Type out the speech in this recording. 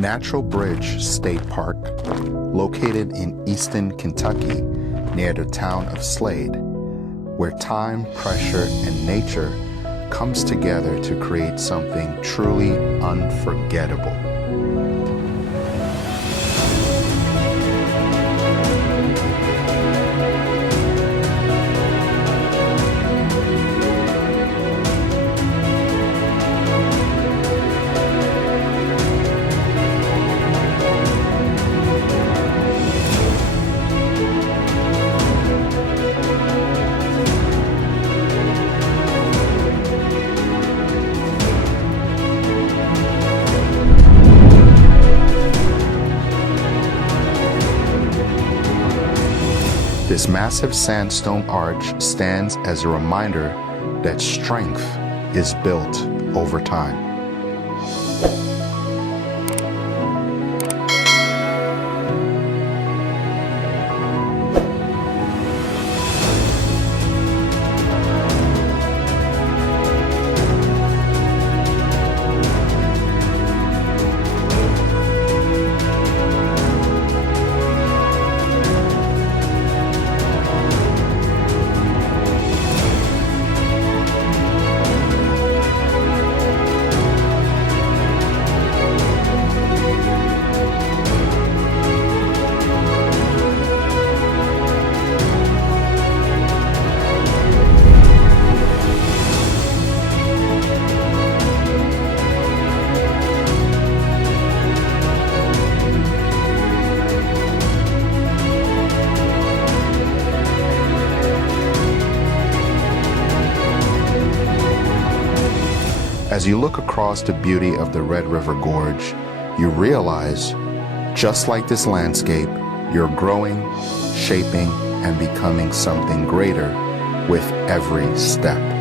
Natural Bridge State Park, located in eastern Kentucky near the town of Slade, where time, pressure, and nature comes together to create something truly unforgettable. This massive sandstone arch stands as a reminder that strength is built over time. As you look across the beauty of the Red River Gorge, you realize, just like this landscape, you're growing, shaping, and becoming something greater with every step.